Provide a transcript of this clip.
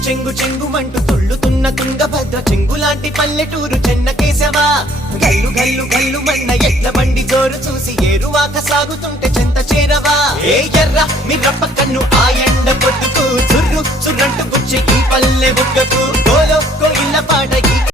చెంగు చెంగుమంటూ తుళ్ళుతున్న తుంగభద్ర చెంగులాంటి పల్లెటూరు చెన్నకేశవా. గల్లు గల్లు గల్లు మన్న ఎడ్ల బండి జోరు చూసి ఏరువాక సాగుతుంటే చెంత చేరవా. ఏ ఎర్ర మిర్రప్ప కన్ను ఆ ఎండ పొద్దుకు చుర్రు చుర్రంటు గుచ్చి ఈ పల్లె బుగ్గకు గోలో కోయిల్ల పాట ఈ